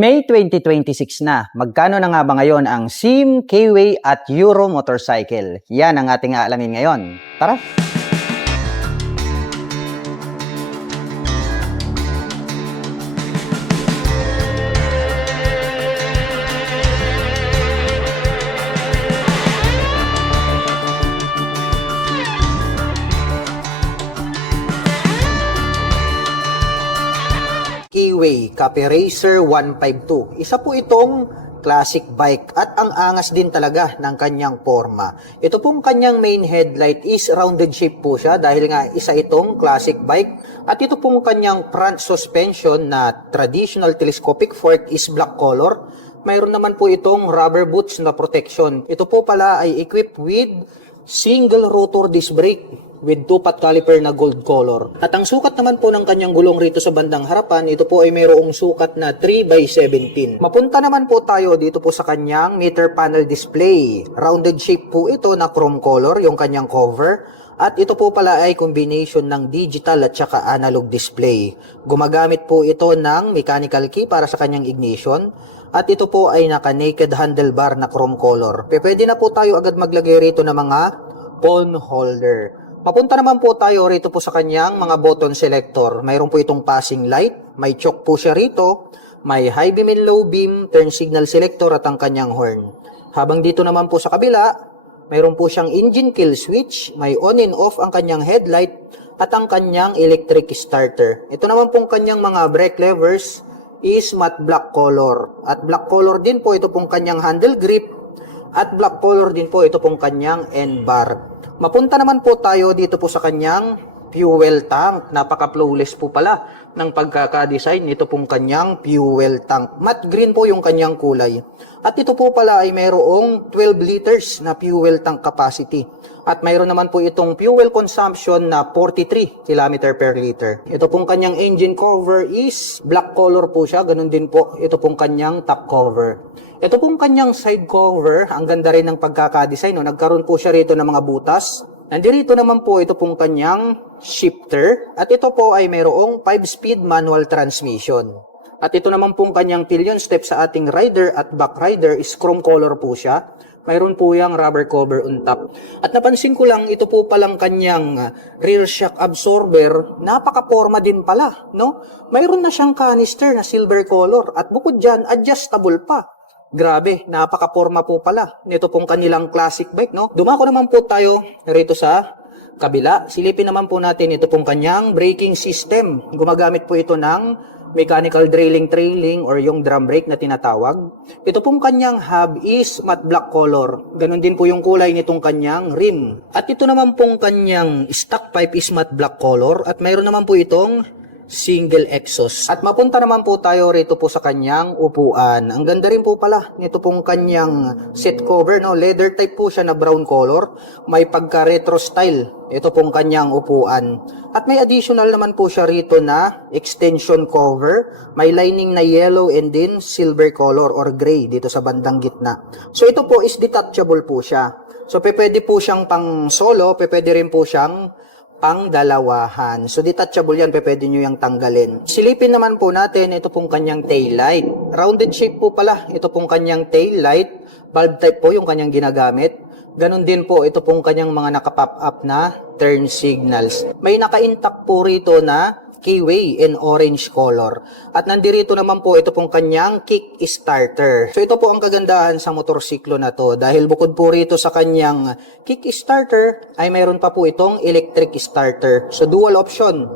May 2026 na. Magkano na nga ba ngayon ang SIM, K-Way at Euro motorcycle? Yan ang ating aalamin ngayon. Tara! K-Way Cafe Racer 152. Isa po itong classic bike at ang angas din talaga ng kanyang forma. Ito pong kanyang main headlight is rounded shape po siya dahil nga isa itong classic bike at ito pong kanyang front suspension na traditional telescopic fork is black color. Mayroon naman po itong rubber boots na protection. Ito po pala ay equipped with single rotor disc brake with 2-pot caliper na gold color. At ang sukat naman po ng kanyang gulong rito sa bandang harapan, ito po ay mayroong sukat na 3x17. Mapunta naman po tayo dito po sa kanyang meter panel display. Rounded shape po ito na chrome color, yung kanyang cover. At ito po pala ay combination ng digital at saka analog display. Gumagamit po ito ng mechanical key para sa kanyang ignition. At ito po ay naka-naked handlebar na chrome color. Pwede na po tayo agad maglagay rito ng mga phone holder. Papunta naman po tayo rito po sa kanyang mga button selector. Mayroon po itong passing light, may choke po siya rito, may high beam and low beam, turn signal selector at ang kanyang horn. Habang dito naman po sa kabila, mayroon po siyang engine kill switch, may on and off ang kanyang headlight at ang kanyang electric starter. Ito naman pong kanyang mga brake levers is matte black color. At black color din po ito pong kanyang handle grip at black color din po ito pong kanyang end bar. Mapunta naman po tayo dito po sa kanyang fuel tank. Napaka-flawless po pala ng pagkakadesign nito pong kanyang fuel tank. Matte green po yung kanyang kulay. At ito po pala ay mayroong 12 liters na fuel tank capacity. At mayroon naman po itong fuel consumption na 43 km per liter. Ito pong kanyang engine cover is black color po siya. Ganun din po ito pong kanyang top cover. Ito pong kanyang side cover, ang ganda rin ng pagkakadesign. No? Nagkaroon po siya rito ng mga butas. Nandito naman po ito pong kanyang shifter. At ito po ay mayroong 5-speed manual transmission. At ito naman pong kanyang pillion step sa ating rider at back rider is chrome color po siya. Mayroon po yung rubber cover on top. At napansin ko lang, ito po palang kanyang rear shock absorber, napaka-forma din pala. No? Mayroon na siyang canister na silver color. At bukod dyan, adjustable pa. Grabe, napaka-forma po pala nito pong kanilang classic bike, no? Dumako naman po tayo rito sa kabila. Silipin naman po natin ito pong kanyang braking system. Gumagamit po ito ng mechanical trailing or yung drum brake na tinatawag. Ito pong kanyang hub is matte black color. Ganon din po yung kulay nitong kanyang rim. At ito naman pong kanyang stock pipe is matte black color. At mayroon naman po itong single exhaust. At mapunta naman po tayo rito po sa kanyang upuan. Ang ganda rin po pala nito pong kanyang seat cover, no? Leather type po siya na brown color. May pagka retro style. Ito pong kanyang upuan. At may additional naman po siya rito na extension cover. May lining na yellow and then silver color or gray dito sa bandang gitna. So ito po is detachable po siya. So pwede po siyang pang solo, pwede rin po siyang pang dalawahan. So detachable yan, pwede nyo yung tanggalin. Silipin naman po natin ito pong kanyang tail light. Rounded shape po pala ito pong kanyang tail light. Bulb type po yung kanyang ginagamit. Ganon din po ito pong kanyang mga naka-pop up na turn signals. May naka-intact po rito na K-Way in orange color. At nandirito naman po ito pong kanyang kick starter. So ito po ang kagandahan sa motorsiklo na to. Dahil bukod po rito sa kanyang kick starter, ay mayroon pa po itong electric starter. So dual option.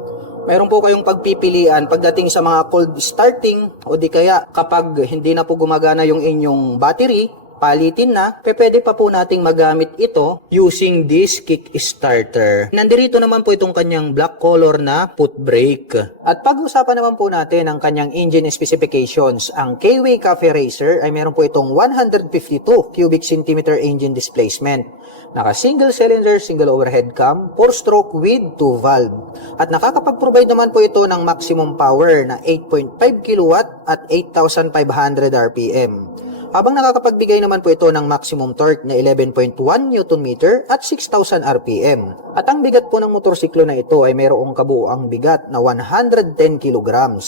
Mayroon po kayong pagpipilian pagdating sa mga cold starting o di kaya kapag hindi na po gumagana yung inyong battery, palitin na, pwede pa po nating magamit ito using this kick starter. Nandirito naman po itong kanyang black color na foot brake. At pag-usapan naman po natin ang kanyang engine specifications. Ang K-Way Cafe Racer ay meron po itong 152 cubic centimeter engine displacement. Naka single cylinder, single overhead cam, 4-stroke with 2 valve. At nakakapag-provide naman po ito ng maximum power na 8.5 kW at 8,500 RPM. Habang nakakapagbigay naman po ito ng maximum torque na 11.1 Nm at 6,000 RPM. At ang bigat po ng motorsiklo na ito ay mayroong kabuuang bigat na 110 kg.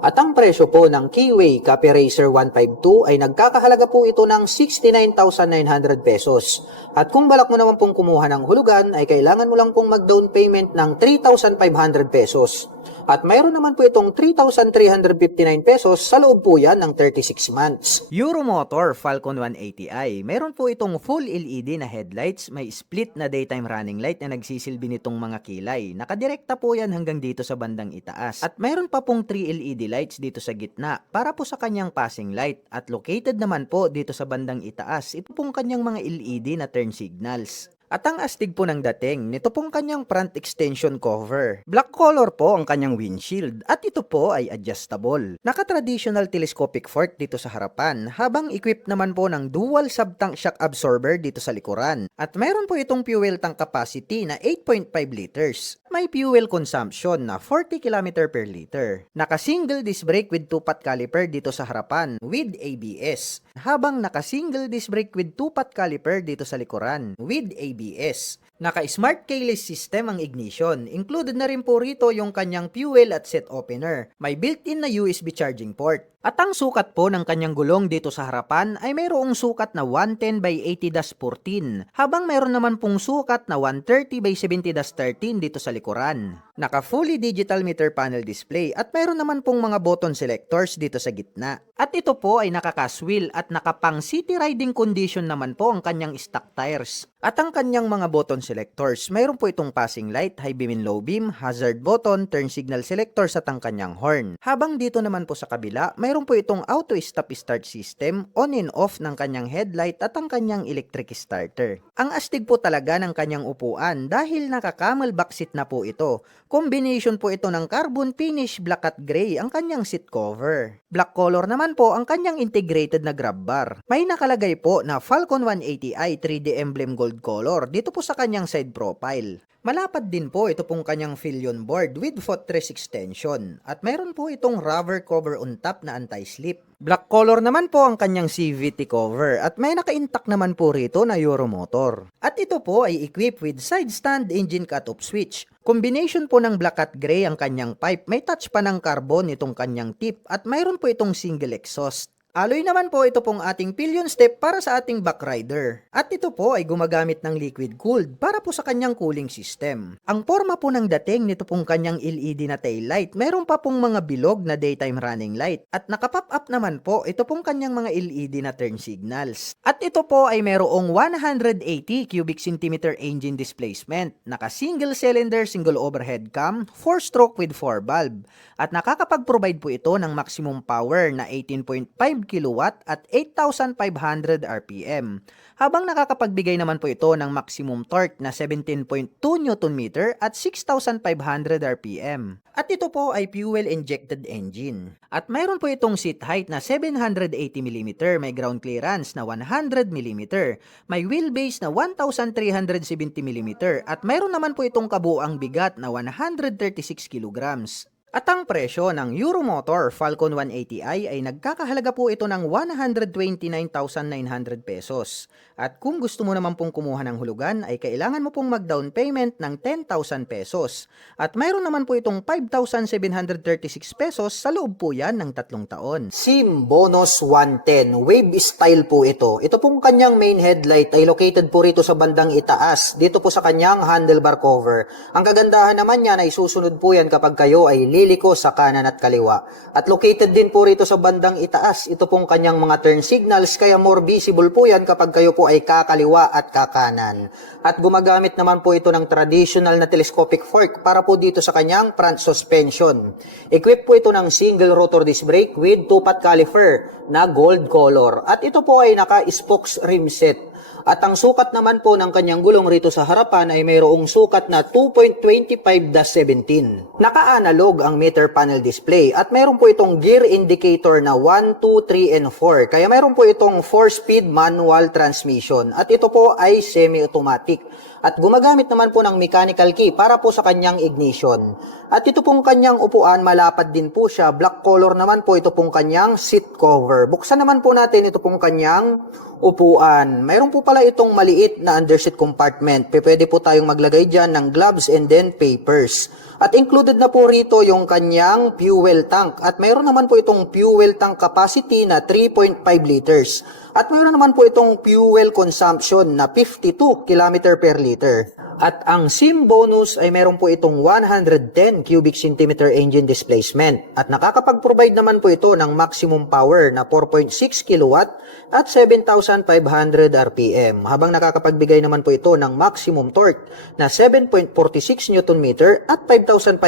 At ang presyo po ng Keyway Copy Racer 152 ay nagkakahalaga po ito ng 69,900 pesos. At kung balak mo naman pong kumuha ng hulugan ay kailangan mo lang pong mag-down payment ng 3,500 pesos. At mayroon naman po itong 3,359 pesos sa loob po yan ng 36 months. Euromotor Falcon 180i. Meron po itong full LED na headlights, may split na daytime running light na nagsisilbi nitong mga kilay. Nakadirekta po yan hanggang dito sa bandang itaas. At meron pa pong 3 LED lights dito sa gitna para po sa kanyang passing light. At located naman po dito sa bandang itaas, ito pong kanyang mga LED na turn signals. At ang astig po ng dating, nito pong kanyang front extension cover. Black color po ang kanyang windshield at ito po ay adjustable. Naka-traditional telescopic fork dito sa harapan habang equipped naman po ng dual sub-tank shock absorber dito sa likuran. At mayroon po itong fuel tank capacity na 8.5 liters. May fuel consumption na 40 km per liter. Naka-single disc brake with 2-pot caliper dito sa harapan with ABS. Habang naka-single disc brake with 2-pot caliper dito sa likuran with ABS. Naka-smart keyless system ang ignition. Included na rin po rito yung kanyang fuel at set opener. May built-in na USB charging port. At ang sukat po ng kanyang gulong dito sa harapan ay mayroong sukat na 110 by 80-14 habang mayroon naman pong sukat na 130 by 70-13 dito sa likuran. Naka fully digital meter panel display at mayroon naman pong mga button selectors dito sa gitna. At ito po ay naka-casual at nakapang city riding condition naman po ang kanyang stock tires. At ang kanyang mga button selectors, mayroon po itong passing light, high beam and low beam, hazard button, turn signal selectors at ang kanyang horn. Habang dito naman po sa kabila, mayroon po itong auto stop start system, on and off ng kanyang headlight at ang kanyang electric starter. Ang astig po talaga ng kanyang upuan dahil naka-camelback seat na po ito. Combination po ito ng carbon finish black at gray ang kanyang seat cover. Black color naman po ang kanyang integrated na grab bar. May nakalagay po na Falcon 180i 3D emblem gold color dito po sa kanyang side profile. Malapad din po ito pong kanyang Fillion board with footrest extension at mayroon po itong rubber cover on top na anti-slip. Black color naman po ang kanyang CVT cover at may naka-intact naman po rito na Euromotor. At ito po ay equipped with side stand engine cut-off switch. Combination po ng black at gray ang kanyang pipe, may touch pa ng carbon itong kanyang tip at mayroon po itong single exhaust. Alloy naman po ito pong ating pillion step para sa ating backrider. At ito po ay gumagamit ng liquid cooled para po sa kanyang cooling system. Ang forma po ng dating nito pong kanyang LED na tail light, meron pa pong mga bilog na daytime running light. At nakapop up naman po ito pong kanyang mga LED na turn signals. At ito po ay merong 180 cubic centimeter engine displacement, naka single cylinder, single overhead cam, 4-stroke with 4 valve. At nakakapag-provide po ito ng maximum power na 18.5 kilowatt at 8,500 RPM. Habang nakakapagbigay naman po ito ng maximum torque na 17.2 Nm at 6,500 RPM. At ito po ay fuel-injected engine. At mayroon po itong seat height na 780 mm, may ground clearance na 100 mm, may wheelbase na 1,370 mm, at mayroon naman po itong kabuuang bigat na 136 kilograms. At ang presyo ng Euromotor Falcon 180i ay nagkakahalaga po ito ng 129,900 pesos. At kung gusto mo naman pong kumuha ng hulugan ay kailangan mo pong mag-down payment ng 10,000 pesos. At mayroon naman po itong 5,736 pesos sa loob po yan ng 3 taon. SIM Bonus 110, wave style po ito. Ito pong kanyang main headlight ay located po rito sa bandang itaas, dito po sa kanyang handlebar cover. Ang kagandahan naman niya ay susunod po yan kapag kayo ay liliko sa kanan at kaliwa. At located din po rito sa bandang itaas, ito pong kanyang mga turn signals, kaya more visible po yan kapag kayo po ay kakaliwa at kakanan. At gumagamit naman po ito ng traditional na telescopic fork para po dito sa kanyang front suspension. Equipped po ito ng single rotor disc brake with 2-pot caliper na gold color. At ito po ay naka-spokes rim set. At ang sukat naman po ng kanyang gulong rito sa harapan ay mayroong sukat na 2.25-17. Naka-analog ang meter panel display at mayroon po itong gear indicator na 1, 2, 3, and 4. Kaya mayroon po itong 4-speed manual transmission at ito po ay semi-automatic. At gumagamit naman po ng mechanical key para po sa kanyang ignition. At ito pong kanyang upuan, malapad din po siya. Black color naman po ito pong kanyang seat cover. Buksan naman po natin ito pong kanyang upuan. Mayroon po pala itong maliit na underseat compartment. Pwede po tayong maglagay dyan ng gloves and then papers. At included na po rito yung kanyang fuel tank. At mayroon naman po itong fuel tank capacity na 3.5 liters. At mayroon naman po itong fuel consumption na 52 km per liter. At ang SIM bonus ay meron po itong 110 cubic centimeter engine displacement. At nakakapag-provide naman po ito ng maximum power na 4.6 kilowatt at 7,500 RPM. Habang nakakapagbigay naman po ito ng maximum torque na 7.46 Newton meter at 5,500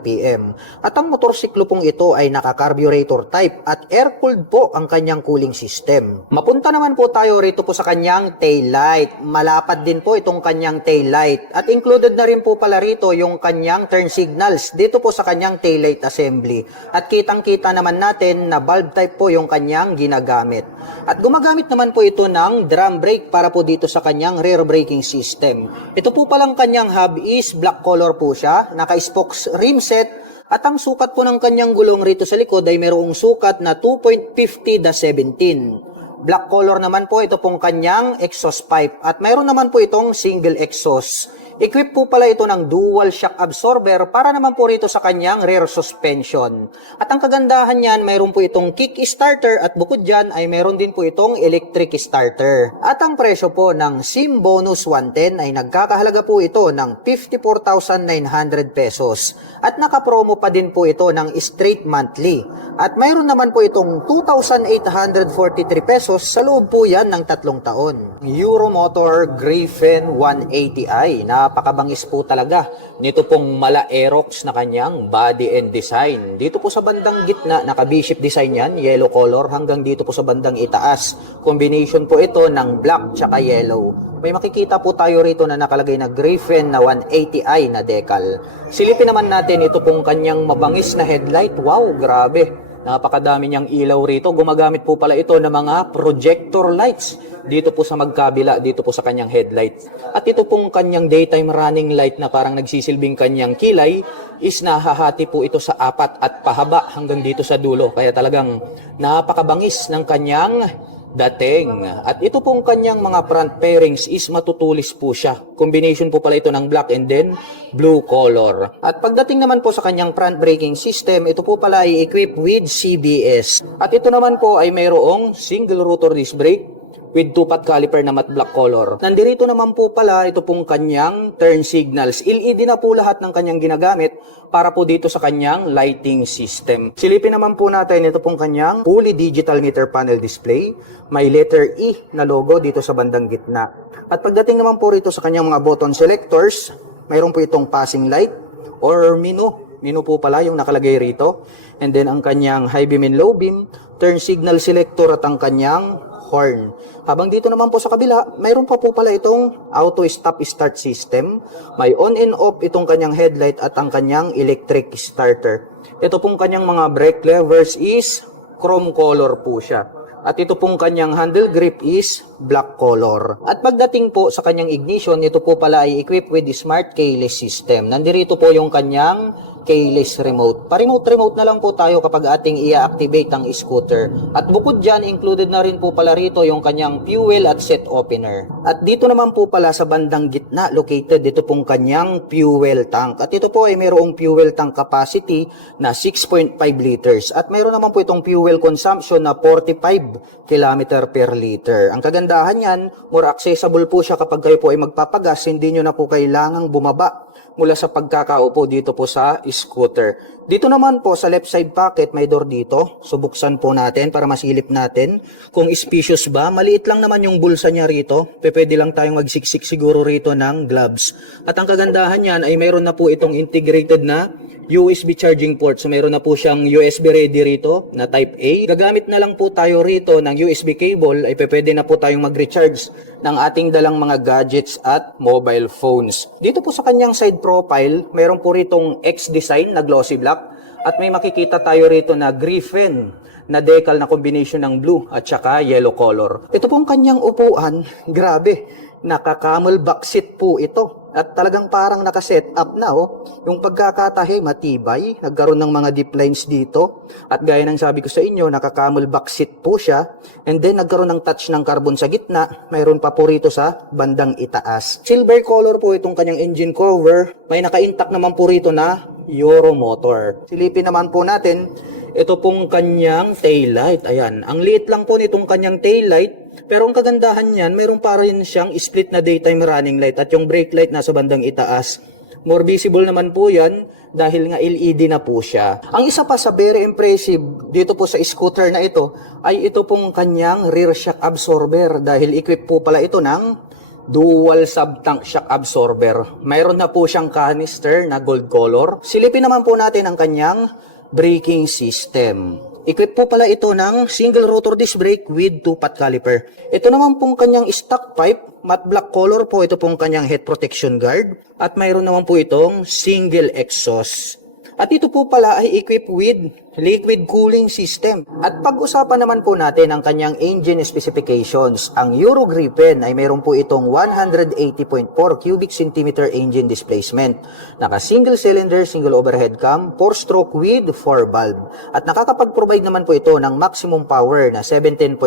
RPM. At ang motorsiklo pong ito ay naka-carburetor type at air-cooled po ang kanyang cooling system. Mapunta naman po tayo rito po sa kanyang tail light. Malapad din po itong kanyang tail light. At included na rin po pala rito yung kanyang turn signals dito po sa kanyang tail light assembly. At kitang-kita naman natin na bulb type po yung kanyang ginagamit. At gumagamit naman po ito ng drum brake para po dito sa kanyang rear braking system. Ito po palang kanyang hub is black color po siya, naka-spokes rim set. At ang sukat po ng kanyang gulong rito sa likod ay mayroong sukat na 2.50/17. Black color naman po ito pong kanyang exhaust pipe at mayroon naman po itong single exhaust. Equip po pala ito ng dual shock absorber para naman po rito sa kanyang rear suspension. At ang kagandahan niyan, mayroon po itong kick starter at bukod dyan ay mayroon din po itong electric starter. At ang presyo po ng SIM Bonus 110 ay nagkakahalaga po ito ng 54,900 pesos. At nakapromo pa din po ito ng straight monthly. At mayroon naman po itong 2,843 pesos sa loob po yan ng 3 taon. Euromotor Griffin 180i. Napakabangis po talaga nito pong mala Aerox na kanyang body and design. Dito po sa bandang gitna, naka V-shape design yan, yellow color, hanggang dito po sa bandang itaas. Combination po ito ng black tsaka yellow. May makikita po tayo rito na nakalagay na Griffin na 180i na decal. Silipin naman natin ito pong kanyang mabangis na headlight. Wow, grabe! Napakadami niyang ilaw rito. Gumagamit po pala ito ng mga projector lights dito po sa magkabila, dito po sa kanyang headlight. At ito pong kanyang daytime running light na parang nagsisilbing kanyang kilay is nahahati po ito sa 4 at pahaba hanggang dito sa dulo. Kaya talagang napakabangis ng kanyang dating. At ito pong kanyang mga front fairings is matutulis po siya. Combination po pala ito ng black and then blue color. At pagdating naman po sa kanyang front braking system, ito po pala ay equipped with CBS. At ito naman po ay mayroong single rotor disc brake with 2-pot caliper na matte black color. Nandirito naman po pala ito pong kanyang turn signals. LED na po lahat ng kanyang ginagamit para po dito sa kanyang lighting system. Silipin naman po natin ito pong kanyang fully digital meter panel display. May letter E na logo dito sa bandang gitna. At pagdating naman po rito sa kanyang mga button selectors, mayroon po itong passing light or menu. Menu po pala yung nakalagay rito. And then ang kanyang high beam and low beam, turn signal selector at ang kanyang horn. Habang dito naman po sa kabila, mayroon pa po pala itong auto stop start system. May on and off itong kanyang headlight at ang kanyang electric starter. Ito pong kanyang mga brake levers is chrome color po siya. At ito pong kanyang handle grip is black color. At pagdating po sa kanyang ignition, ito po pala ay equipped with the smart keyless system. Nandirito po yung kanyang keyless remote. Pa-remote na lang po tayo kapag ating i-activate ang scooter. At bukod dyan, included na rin po pala rito yung kanyang fuel at set opener. At dito naman po pala sa bandang gitna, located dito pong kanyang fuel tank. At ito po ay mayroong fuel tank capacity na 6.5 liters. At mayroon naman po itong fuel consumption na 45 km per liter. Ang kagandahan yan, more accessible po siya kapag kayo po ay magpapagas, hindi nyo na po kailangang bumaba mula sa pagkakaupo dito po sa scooter. Dito naman po sa left side pocket may door dito. So buksan po natin para masilip natin kung spacious ba. Maliit lang naman yung bulsa niya rito. Pwede lang tayong magsiksik siguro rito ng gloves. At ang kagandahan niyan ay mayroon na po itong integrated na USB charging port. So mayroon na po siyang USB ready rito na type A. Gagamit na lang po tayo rito ng USB cable ay pwede na po tayong mag-recharge ng ating dalang mga gadgets at mobile phones. Dito po sa kanyang side profile, mayroon po ritong X design na glossy black at may makikita tayo rito na Griffin na decal na combination ng blue at saka yellow color. Ito pong kanyang upuan, grabe, naka-camel back seat po ito. At talagang parang nakaset up na, oh. Yung pagkakatahi, matibay. Nagkaroon ng mga deep lines dito. At gaya ng sabi ko sa inyo, naka-camel back seat po siya. And then, nagkaroon ng touch ng carbon sa gitna. Mayroon pa po rito sa bandang itaas. Silver color po itong kanyang engine cover. May naka-intact naman po rito na Euro motor. Silipin naman po natin, ito pong kanyang taillight. Ayan, ang liit lang po nitong kanyang taillight. Pero ang kagandahan niyan, mayroon pa rin siyang split na daytime running light at yung brake light nasa bandang itaas. More visible naman po yan dahil nga LED na po siya. Ang isa pa sa very impressive dito po sa scooter na ito ay ito pong kanyang rear shock absorber dahil equipped po pala ito ng dual sub-tank shock absorber. Mayroon na po siyang canister na gold color. Silipin naman po natin ang kanyang braking system. Equipped po pala ito ng single rotor disc brake with 2-pot caliper. Ito naman pong kanyang stock pipe, matte black color po ito pong kanyang head protection guard. At mayroon naman po itong single exhaust. At ito po pala ay equipped with liquid cooling system. At pag-usapan naman po natin ang kanyang engine specifications. Ang Euro Gripen ay mayroon po itong 180.4 cubic centimeter engine displacement. Naka single cylinder, single overhead cam, 4-stroke with 4 valve. At nakakapag-provide naman po ito ng maximum power na 17.4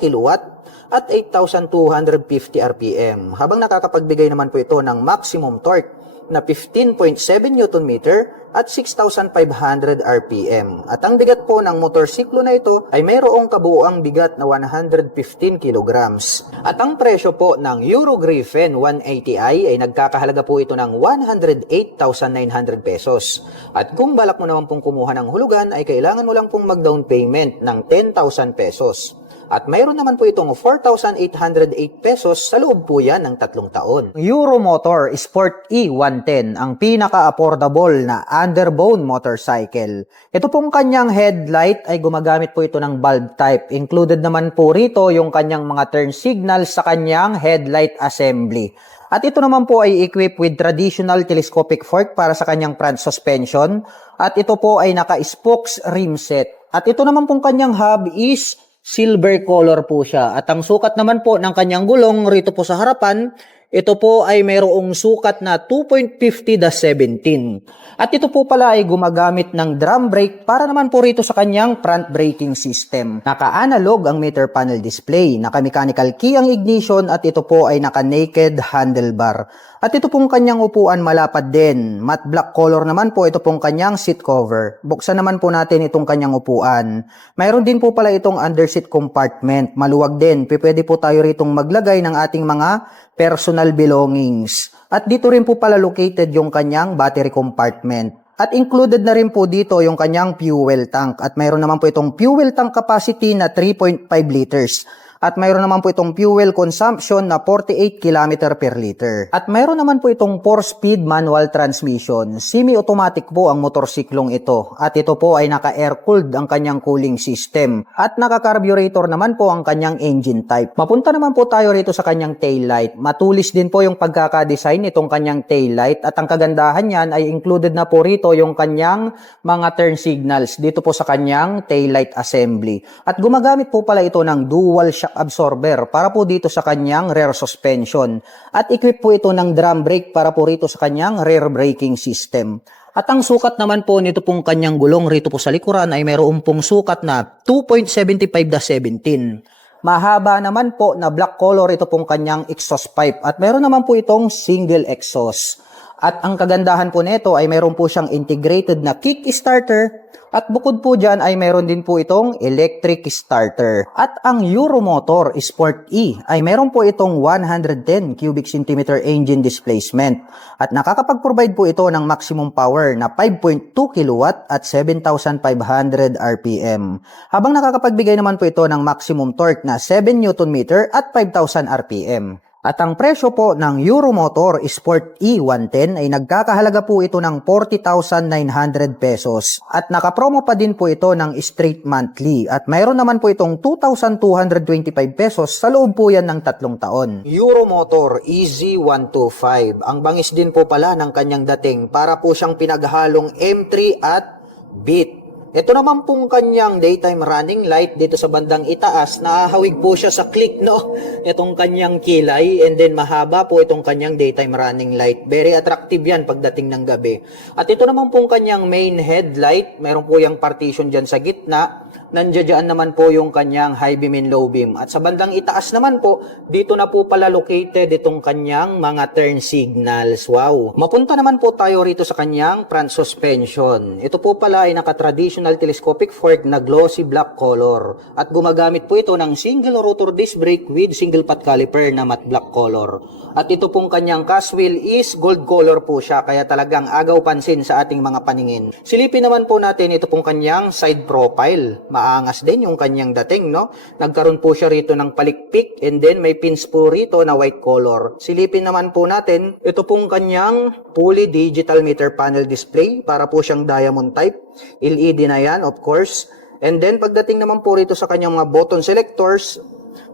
kilowatt at 8,250 RPM. Habang nakakapagbigay naman po ito ng maximum torque na 15.7 Newton meter at 6,500 RPM. At ang bigat po ng motorsiklo na ito ay mayroong kabuuang bigat na 115 kilograms. At ang presyo po ng Euro Griffin 180i ay nagkakahalaga po ito ng 108,900 pesos. At kung balak mo naman pong kumuha ng hulugan ay kailangan mo lang pong mag-down payment ng 10,000 pesos. At mayroon naman po itong 4,808 pesos sa loob po yan ng 3 taon. Euro Motor Sport E110, ang pinaka-affordable na underbone motorcycle. Ito pong kanyang headlight ay gumagamit po ito ng bulb type. Included naman po rito yung kanyang mga turn signals sa kanyang headlight assembly. At ito naman po ay equipped with traditional telescopic fork para sa kanyang front suspension. At ito po ay naka-spokes rim set. At ito naman pong kanyang hub is silver color po siya. At ang sukat naman po ng kanyang gulong rito po sa harapan, ito po ay mayroong sukat na 2.50/17. At ito po pala ay gumagamit ng drum brake para naman po rito sa kanyang front braking system. Naka-analog ang meter panel display, naka-mechanical key ang ignition at ito po ay naka-naked handlebar. At ito pong kanyang upuan malapad din. Matte black color naman po ito pong kanyang seat cover. Buksan naman po natin itong kanyang upuan. Mayroon din po pala itong underseat compartment. Maluwag din. Pwede po tayo ritong maglagay ng ating mga personal belongings. At dito rin po pala located yung kanyang battery compartment. At included na rin po dito yung kanyang fuel tank. At mayroon naman po itong fuel tank capacity na 3.5 liters. At mayroon naman po itong fuel consumption na 48 km per liter. At mayroon naman po itong 4-speed manual transmission. Semi-automatic po ang motorsiklong ito. At ito po ay naka-air-cooled ang kanyang cooling system. At naka-carburetor naman po ang kanyang engine type. Mapunta naman po tayo rito sa kanyang taillight. Matulis din po yung pagkakadesign nitong kanyang taillight. At ang kagandahan niyan ay included na po rito yung kanyang mga turn signals dito po sa kanyang taillight assembly. At gumagamit po pala ito ng dual shock absorber para po dito sa kanyang rear suspension. At equip po ito ng drum brake para po rito sa kanyang rear braking system. At ang sukat naman po nito pong kanyang gulong rito po sa likuran ay mayroon pong sukat na 2.75/17. Mahaba naman po na black color ito pong kanyang exhaust pipe at mayroon naman po itong single exhaust. At ang kagandahan po nito ay mayroon po siyang integrated na kick starter at bukod po dyan ay mayroon din po itong electric starter. At ang Euro Motor Sport E ay mayroon po itong 110 cubic centimeter engine displacement at nakakapag-provide po ito ng maximum power na 5.2 kilowatt at 7,500 RPM. Habang nakakapagbigay naman po ito ng maximum torque na 7 Newton meter at 5,000 RPM. At ang presyo po ng Euro Motor Sport E110 ay nagkakahalaga po ito ng 40,900 pesos. At nakapromo pa din po ito ng straight monthly. At mayroon naman po itong 2,225 pesos sa loob po yan ng 3 taon. Euro Motor EZ125. Ang bangis din po pala ng kanyang dating para po siyang pinaghalong M3 at Beat. Ito naman pong kanyang daytime running light dito sa bandang itaas, nakahawig po siya sa click, no? Itong kanyang kilay, and then mahaba po itong kanyang daytime running light. Very attractive yan pagdating ng gabi. At ito naman pong kanyang main headlight, meron po yung partition dyan sa gitna. Nandiyan naman po yung kanyang high beam and low beam. At sa bandang itaas naman po, dito na po pala located itong kanyang mga turn signals. Wow! Mapunta naman po tayo rito sa kanyang front suspension. Ito po pala ay naka-traditional telescopic fork na glossy black color. At gumagamit po ito ng single rotor disc brake with single pot caliper na matte black color. At ito pong kanyang cast wheel is gold color po siya, kaya talagang agaw pansin sa ating mga paningin. Silipin naman po natin ito pong kanyang side profile. Maangas din yung kanyang dating, no? Nagkaroon po siya rito ng palikpik, and then may pins po rito na white color. Silipin naman po natin ito pong kanyang fully digital meter panel display, para po siyang diamond type. LED na yan, of course. And then pagdating naman po rito sa kanyang mga button selectors,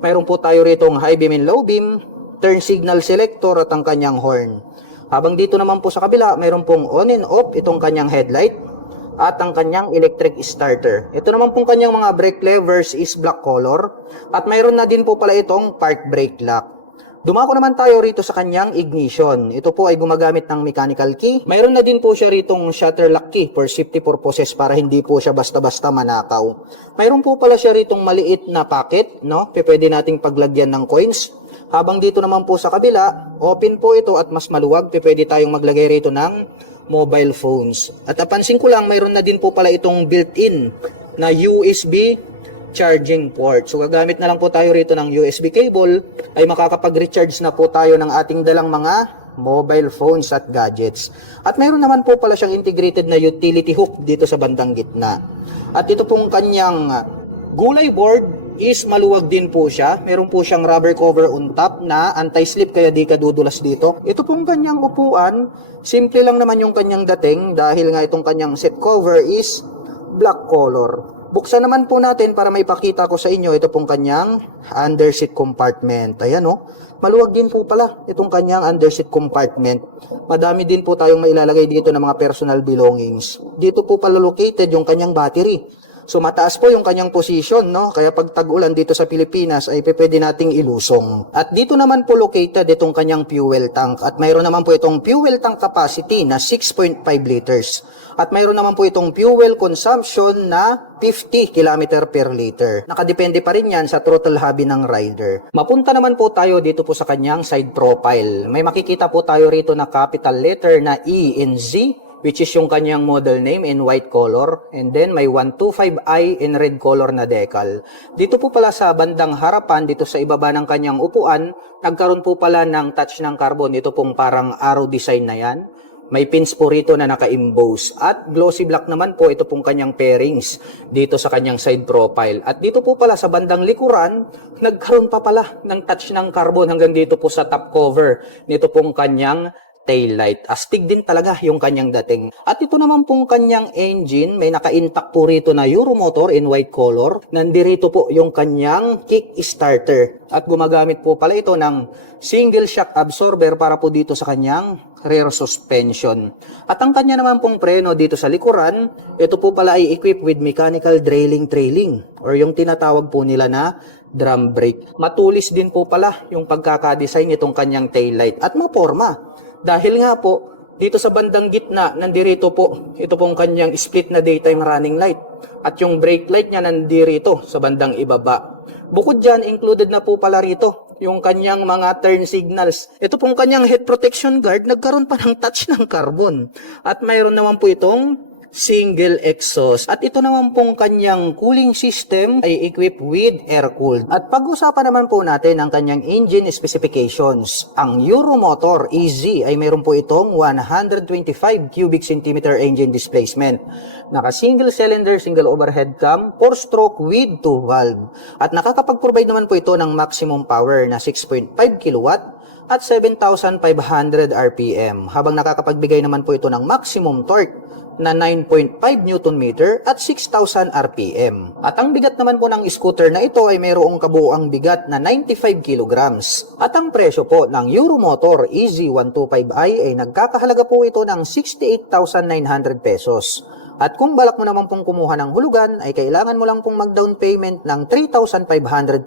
mayroon po tayo rito ng high beam and low beam, turn signal selector at ang kanyang horn. Habang dito naman po sa kabila, mayroon pong on and off itong kanyang headlight at ang kanyang electric starter. Ito naman pong kanyang mga brake levers is black color at mayroon na din po pala itong park brake lock. Dumako naman tayo rito sa kanyang ignition. Ito po ay gumagamit ng mechanical key. Mayroon na din po siya ritong shutter lock key for safety purposes, para hindi po siya basta-basta manakaw. Mayroon po pala siya ritong maliit na pocket, no? Pwede nating paglagyan ng coins. Habang dito naman po sa kabila, open po ito at mas maluwag. Pwede tayong maglagay rito ng mobile phones. At napansin ko lang, mayroon na din po pala itong built-in na USB charging port. So gagamit na lang po tayo rito ng USB cable, ay makakapag-recharge na po tayo ng ating dalang mga mobile phones at gadgets. At mayroon naman po pala siyang integrated na utility hook dito sa bandang gitna. At ito pong kanyang gulay board is maluwag din po siya. Meron po siyang rubber cover on top na anti-slip, kaya di ka dudulas dito. Ito pong kanyang upuan, simple lang naman yung kanyang dating, dahil nga itong kanyang seat cover is black color. Buksan naman po natin para may pakita ko sa inyo ito pong kanyang underseat compartment. Ayan, oh. Maluwag din po pala itong kanyang underseat compartment. Madami din po tayong mailalagay dito ng mga personal belongings. Dito po pala located yung kanyang battery. So mataas po yung kanyang position, no? Kaya pag tag-ulan dito sa Pilipinas ay pwede nating ilusong. At dito naman po located itong kanyang fuel tank. At mayroon naman po itong fuel tank capacity na 6.5 liters. At mayroon naman po itong fuel consumption na 50 km per liter. Nakadepende pa rin yan sa throttle hobby ng rider. Mapunta naman po tayo dito po sa kanyang side profile. May makikita po tayo rito na capital letter na E and Z, which is yung kanyang model name in white color, and then may 125i in red color na decal. Dito po pala sa bandang harapan, dito sa ibaba ng kanyang upuan, nagkaroon po pala ng touch ng carbon. Ito pong parang arrow design na yan. May pins po rito na naka-emboss. At glossy black naman po ito pong kanyang pairings dito sa kanyang side profile. At dito po pala sa bandang likuran, nagkaroon pa pala ng touch ng carbon hanggang dito po sa top cover nito pong kanyang taillight. Astig din talaga yung kanyang dating. At ito naman pong kanyang engine, may naka-intact po rito na Euromotor in white color. Nandirito po yung kanyang kick starter. At gumagamit po pala ito ng single shock absorber para po dito sa kanyang rear suspension. At ang kanya naman pong preno dito sa likuran, ito po pala ay equipped with mechanical trailing or yung tinatawag po nila na drum brake. Matulis din po pala yung pagkakadesign itong kanyang taillight at maporma. Dahil nga po, dito sa bandang gitna, nandirito po, ito pong kanyang split na daytime running light. At yung brake light niya nandirito sa bandang ibaba. Bukod dyan, included na po pala rito yung kanyang mga turn signals. Ito pong kanyang head protection guard, nagkaroon pa ng touch ng carbon. At mayroon naman po itong single exhaust. At ito naman pong kanyang cooling system ay equipped with air-cooled. At pag-usapan naman po natin ang kanyang engine specifications. Ang Euromotor EZ ay mayroon po itong 125 cubic centimeter engine displacement. Naka single cylinder, single overhead cam, 4-stroke with 2 valve. At nakakapag-provide naman po ito ng maximum power na 6.5 kilowatt at 7,500 RPM. Habang nakakapagbigay naman po ito ng maximum torque na 9.5 Newton meter at 6,000 RPM. At ang bigat naman po ng scooter na ito ay mayroong kabuuang bigat na 95 kilograms. At ang presyo po ng Euromotor EZ125i ay nagkakahalaga po ito ng 68,900 pesos. At kung balak mo naman pong kumuha ng hulugan, ay kailangan mo lang pong mag-down payment ng 3,500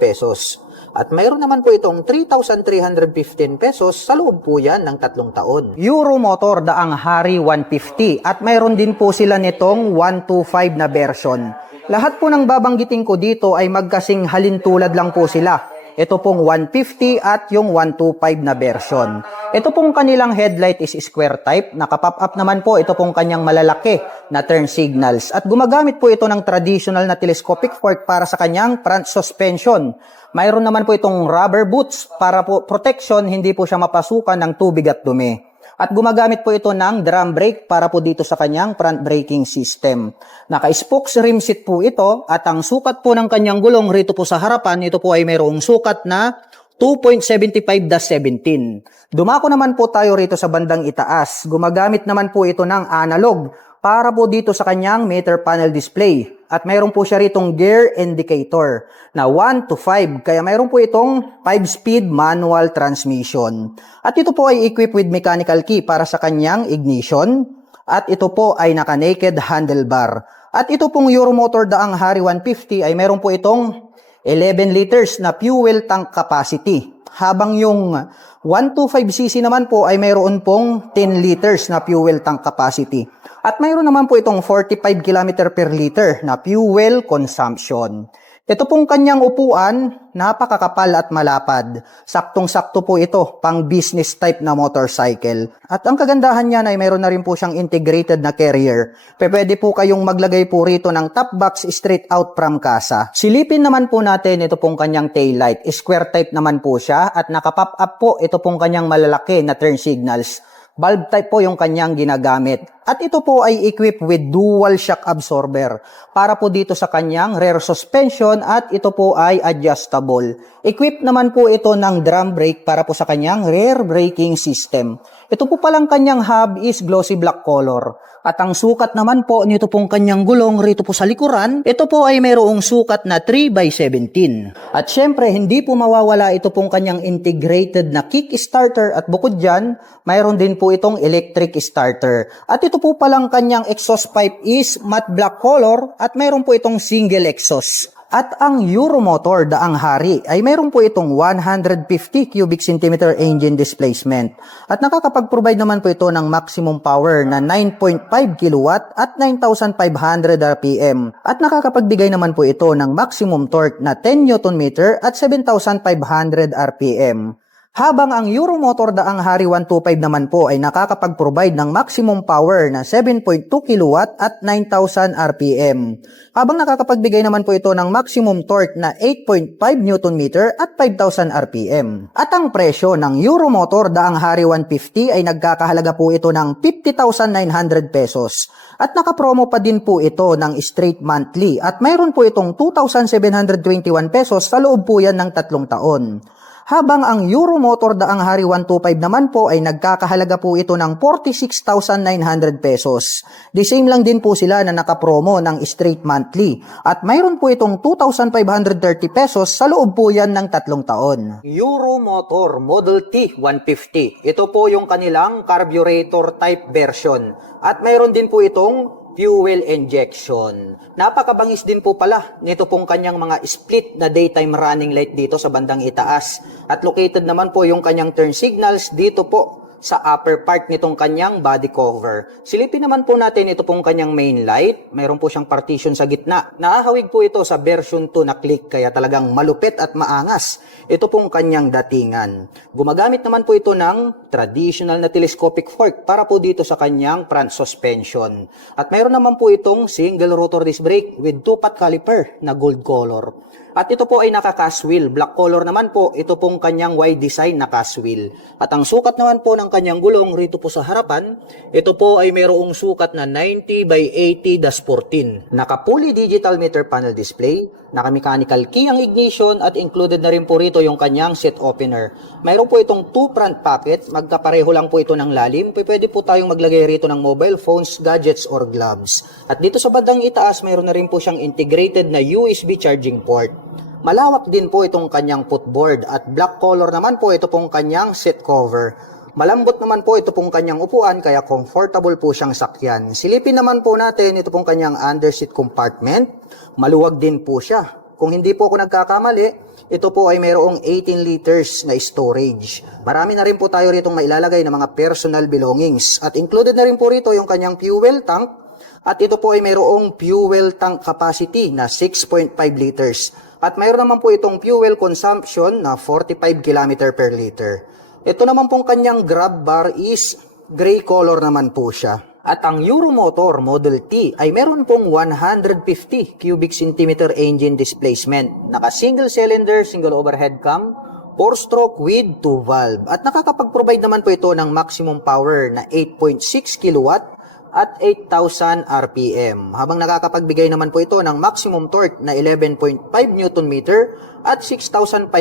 pesos. At mayroon naman po itong 3,315 pesos sa loob po yan ng 3 taon. Euromotor Daang Hari 150 at mayroon din po sila nitong 125 na version. Lahat po ng babanggitin ko dito ay magkasing halintulad lang po sila. Ito pong 150 at yung 125 na version. Ito pong kanilang headlight is square type. Naka-pop up naman po ito pong kanyang malalaki na turn signals. At gumagamit po ito ng traditional na telescopic fork para sa kanyang front suspension. Mayroon naman po itong rubber boots para po protection, hindi po siya mapasukan ng tubig at dumi. At gumagamit po ito ng drum brake para po dito sa kanyang front braking system. Naka-spokes rim seat po ito at ang sukat po ng kanyang gulong rito po sa harapan, ito po ay mayroong sukat na 2.75-17. Dumako naman po tayo rito sa bandang itaas. Gumagamit naman po ito ng analog para po dito sa kanyang meter panel display. At mayroon po siya ritong gear indicator na 1 to 5. Kaya mayroon po itong 5-speed manual transmission. At ito po ay equipped with mechanical key para sa kanyang ignition. At ito po ay naka-naked handlebar. At ito pong Euromotor Daang Hari 150 ay mayroon po itong 11 liters na fuel tank capacity. Habang yung 125cc naman po ay mayroon pong 10 liters na fuel tank capacity. At mayroon naman po itong 45 km per liter na fuel consumption. Ito pong kanyang upuan, napakakapal at malapad. Saktong-sakto po ito, pang business type na motorcycle. At ang kagandahan niya ay mayroon na rin po siyang integrated na carrier. Pwede po kayong maglagay po rito ng top box straight out from casa. Silipin naman po natin ito pong kanyang taillight. Square type naman po siya at nakapop up po ito pong kanyang malalaki na turn signals. Bulb type po yung kanyang ginagamit. At ito po ay equipped with dual shock absorber para po dito sa kanyang rear suspension at ito po ay adjustable. Equipped naman po ito ng drum brake para po sa kanyang rear braking system. Ito po palang kanyang hub is glossy black color. At ang sukat naman po nito pong kanyang gulong rito po sa likuran, ito po ay mayroong sukat na 3x17. At syempre, hindi po mawawala ito pong kanyang integrated na kickstarter at bukod dyan, mayroon din po itong electric starter. At ito po palang kanyang exhaust pipe is matte black color at mayroon po itong single exhaust. At ang Euromotor Daang Hari ay mayroon po itong 150 cubic centimeter engine displacement. At nakakapag-provide naman po ito ng maximum power na 9.5 kilowatt at 9,500 RPM. At nakakapagbigay naman po ito ng maximum torque na 10 Newton meter at 7,500 RPM. Habang ang Euromotor Daang Hari 125 naman po ay nakakapag-provide ng maximum power na 7.2 kW at 9,000 RPM. Habang nakakapagbigay naman po ito ng maximum torque na 8.5 Nm at 5,000 RPM. At ang presyo ng Euromotor Daang Hari 150 ay nagkakahalaga po ito ng 50,900 pesos. At nakapromo pa din po ito ng straight monthly at mayroon po itong 2,721 pesos sa loob po yan ng 3 taon. Habang ang Euromotor Daang Hari 125 naman po ay nagkakahalaga po ito ng 46,900 pesos. The same lang din po sila na nakapromo ng straight monthly. At mayroon po itong 2,530 pesos sa loob po yan ng 3 taon. Euromotor Model T 150. Ito po yung kanilang carburetor type version. At mayroon din po itong fuel injection. Napakabangis din po pala nito pong kanyang mga split na daytime running light dito sa bandang itaas. At located naman po yung kanyang turn signals dito po sa upper part nitong kanyang body cover. Silipin naman po natin ito pong kanyang main light. Mayroon po siyang partition sa gitna. Naahawig po ito sa version 2 na click kaya talagang malupit at maangas. Ito pong kanyang datingan. Gumagamit naman po ito ng traditional na telescopic fork para po dito sa kanyang front suspension. At mayroon naman po itong single rotor disc brake with 2-pot caliper na gold color. At ito po ay naka-cast wheel. Black color naman po, ito pong kanyang wide design na cast wheel. At ang sukat naman po ng kanyang gulong rito po sa harapan, ito po ay mayroong sukat na 90 by 80-14. Naka-fully digital meter panel display, naka-mechanical key ang ignition at included na rin po rito yung kanyang seat opener. Mayroon po itong 2 front pocket, magkapareho lang po ito ng lalim. Pwede po tayong maglagay rito ng mobile phones, gadgets, or gloves. At dito sa bandang itaas, mayroon na rin po siyang integrated na USB charging port. Malawak din po itong kanyang footboard at black color naman po ito pong kanyang seat cover. Malambot naman po ito pong kanyang upuan kaya comfortable po siyang sakyan. Silipin naman po natin ito pong kanyang underseat compartment. Maluwag din po siya. Kung hindi po ako nagkakamali, ito po ay mayroong 18 liters na storage. Marami na rin po tayo rito mailalagay na mga personal belongings. At included na rin po rito yung kanyang fuel tank. At ito po ay mayroong fuel tank capacity na 6.5 liters. At mayroon naman po itong fuel consumption na 45 km per liter. Ito naman pong kanyang grab bar is gray color naman po siya. At ang Euromotor Model T ay meron pong 150 cubic centimeter engine displacement. Naka single cylinder, single overhead cam, 4-stroke with 2 valve. At nakakapag-provide naman po ito ng maximum power na 8.6 kilowatt at 8,000 RPM. Habang nakakapagbigay naman po ito ng maximum torque na 11.5 Nm at 6,500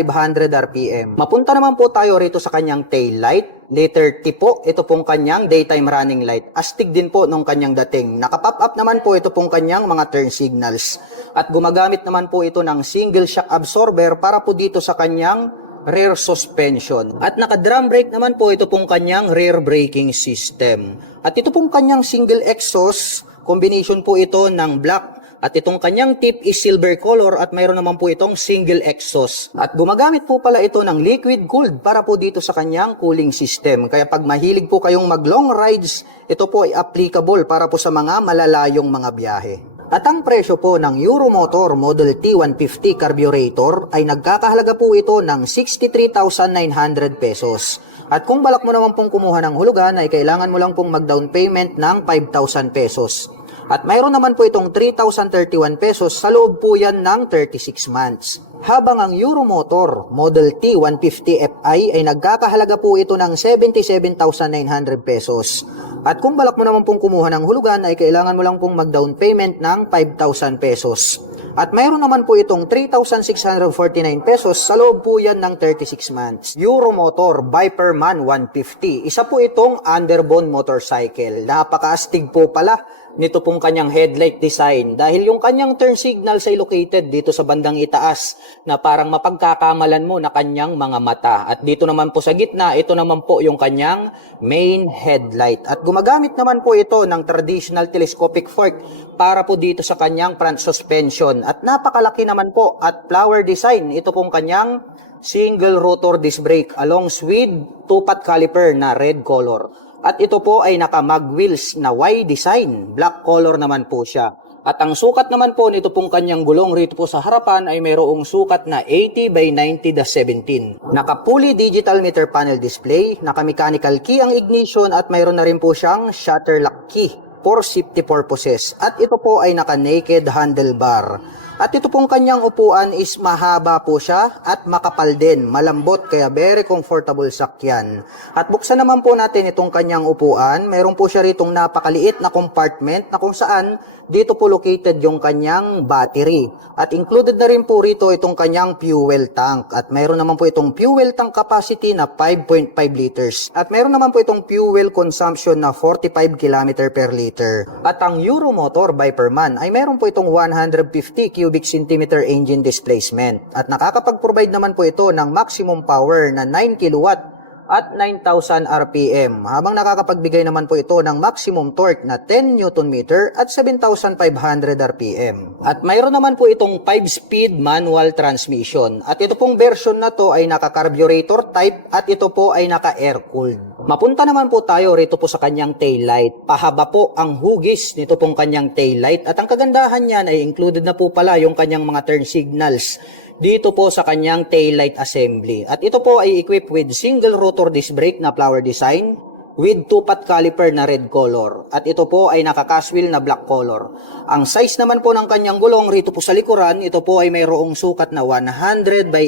RPM. Mapunta naman po tayo rito sa kanyang tail light. Letter T po, ito pong kanyang daytime running light. Astig din po nung kanyang dating. Naka-pop up naman po ito pong kanyang mga turn signals. At gumagamit naman po ito ng single shock absorber para po dito sa kanyang rear suspension. At naka-drum brake naman po ito pong kanyang rear braking system. At ito pong kanyang single exhaust, combination po ito ng black. At itong kanyang tip is silver color at mayroon naman po itong single exhaust. At gumagamit po pala ito ng liquid cooled para po dito sa kanyang cooling system. Kaya pag mahilig po kayong mag long rides, ito po ay applicable para po sa mga malalayong mga biyahe. At ang presyo po ng Euromotor Model T150 carburetor ay nagkakahalaga po ito ng 63,900 pesos. At kung balak mo naman pong kumuha ng hulugan ay kailangan mo lang pong mag-down payment ng 5,000 pesos. At mayroon naman po itong 3,031 pesos sa loob po yan ng 36 months. Habang ang Euromotor Model T150 Fi ay nagkakahalaga po ito ng 77,900 pesos. At kung balak mo naman pong kumuha ng hulugan ay kailangan mo lang pong mag-down payment ng 5,000 pesos. At mayroon naman po itong 3,649 pesos sa loob po yan ng 36 months. Euromotor Viperman 150. Isa po itong underbone motorcycle. Napakaastig po pala nito pong kanyang headlight design dahil yung kanyang turn signals ay located dito sa bandang itaas na parang mapagkakamalan mo na kanyang mga mata. At dito naman po sa gitna, ito naman po yung kanyang main headlight. At gumagamit naman po ito ng traditional telescopic fork para po dito sa kanyang front suspension. At napakalaki naman po at flower design. Ito pong kanyang single rotor disc brake along with 2-pot caliper na red color. At ito po ay naka-mag wheels na Y design. Black color naman po siya. At ang sukat naman po nito pong kanyang gulong rito po sa harapan ay mayroong sukat na 80 by 90-17. Naka-fully digital meter panel display, naka-mechanical key ang ignition at mayroon na rin po siyang shutter lock key for safety purposes. At ito po ay naka-naked handlebar. At ito pong kanyang upuan is mahaba po siya at makapal din, malambot kaya very comfortable sakyan. At buksan naman po natin itong kanyang upuan. Meron po siya ritong napakaliit na compartment na kung saan dito po located yung kanyang battery. At included na rin po rito itong kanyang fuel tank. At mayroon naman po itong fuel tank capacity na 5.5 liters. At mayroon naman po itong fuel consumption na 45 km per liter. At ang Euromotor Viperman ay mayroon po itong 150 cubic centimeter engine displacement. At nakakapag-provide naman po ito ng maximum power na 9 kilowatt at 9,000 RPM. Habang nakakapagbigay naman po ito ng maximum torque na 10 Nm at 7,500 RPM. At mayroon naman po itong 5-speed manual transmission. At ito pong version na to ay naka-carburetor type at ito po ay naka-air-cooled. Mapunta naman po tayo rito po sa kanyang taillight. Pahaba po ang hugis nito pong kanyang taillight. At ang kagandahan niyan ay included na po pala yung kanyang mga turn signals dito po sa kanyang taillight assembly. At ito po ay equipped with single rotor disc brake na flower design with 2-pot caliper na red color. At ito po ay naka-cast wheel na black color. Ang size naman po ng kanyang gulong rito po sa likuran, ito po ay mayroong sukat na 100 by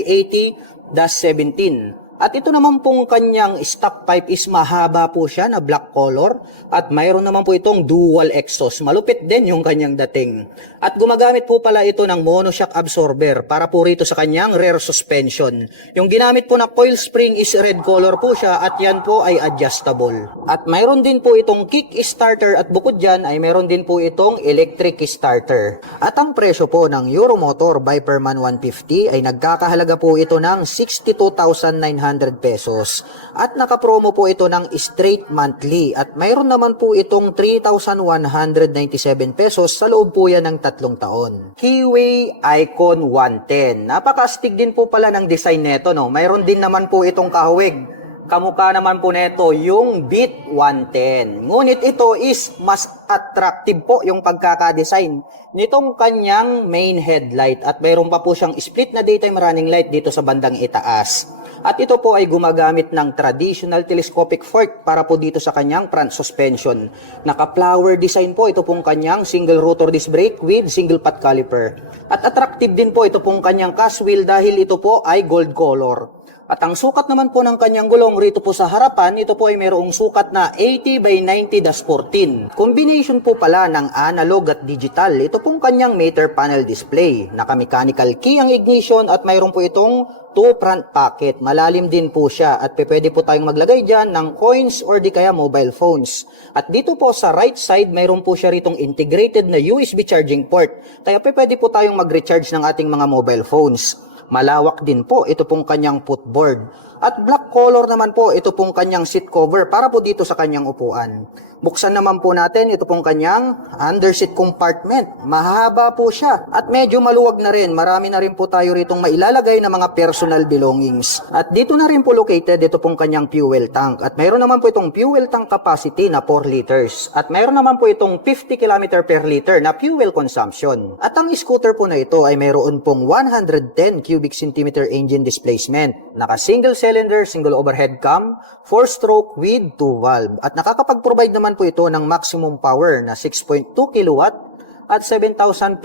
80-17. At ito naman pong kanyang stock pipe is mahaba po siya na black color at mayroon naman po itong dual exhaust. Malupit din yung kanyang dating. At gumagamit po pala ito ng monoshock absorber para po rito sa kanyang rear suspension. Yung ginamit po na coil spring is red color po siya at yan po ay adjustable. At mayroon din po itong kick starter at bukod dyan ay mayroon din po itong electric starter. At ang presyo po ng Euromotor Viperman 150 ay nagkakahalaga po ito ng 62,900 pesos. At nakapromo po ito ng straight monthly at mayroon naman po itong 3,197 pesos sa loob po yan ng 3 taon. Keyway Icon 110. Napakastig din po pala ng design nito, no? Mayroon din naman po itong kahawig. Kamukha naman po nito yung Beat 110. Ngunit ito is mas attractive po yung pagkakadesign nitong kanyang main headlight at mayroon pa po siyang split na daytime running light dito sa bandang itaas. At ito po ay gumagamit ng traditional telescopic fork para po dito sa kanyang front suspension. Naka-flower design po ito pong kanyang single rotor disc brake with single pot caliper. At attractive din po ito pong kanyang cast wheel dahil ito po ay gold color. At ang sukat naman po ng kanyang gulong rito po sa harapan, ito po ay mayroong sukat na 80x90-14. Combination po pala ng analog at digital. Ito pong kanyang meter panel display. Naka-mechanical key ang ignition at mayroon po itong 2 front pocket. Malalim din po siya at pwede po tayong maglagay dyan ng coins or di kaya mobile phones. At dito po sa right side, mayroon po siya ritong integrated na USB charging port. Kaya pwede po tayong mag-recharge ng ating mga mobile phones. Malawak din po ito pong kanyang footboard. At black color naman po ito pong kanyang seat cover para po dito sa kanyang upuan. Buksan naman po natin ito pong kanyang underseat compartment. Mahaba po siya at medyo maluwag na rin. Marami na rin po tayo ritong mailalagay na mga personal belongings. At dito na rin po located ito pong kanyang fuel tank. At mayroon naman po itong fuel tank capacity na 4 liters. At mayroon naman po itong 50 km per liter na fuel consumption. At ang scooter po na ito ay mayroon pong 110 cubic centimeter engine displacement. Naka single cylinder, single overhead cam, 4-stroke with 2 valve. At nakakapag-provide naman po ito ng maximum power na 6.2 kilowatt at 7,500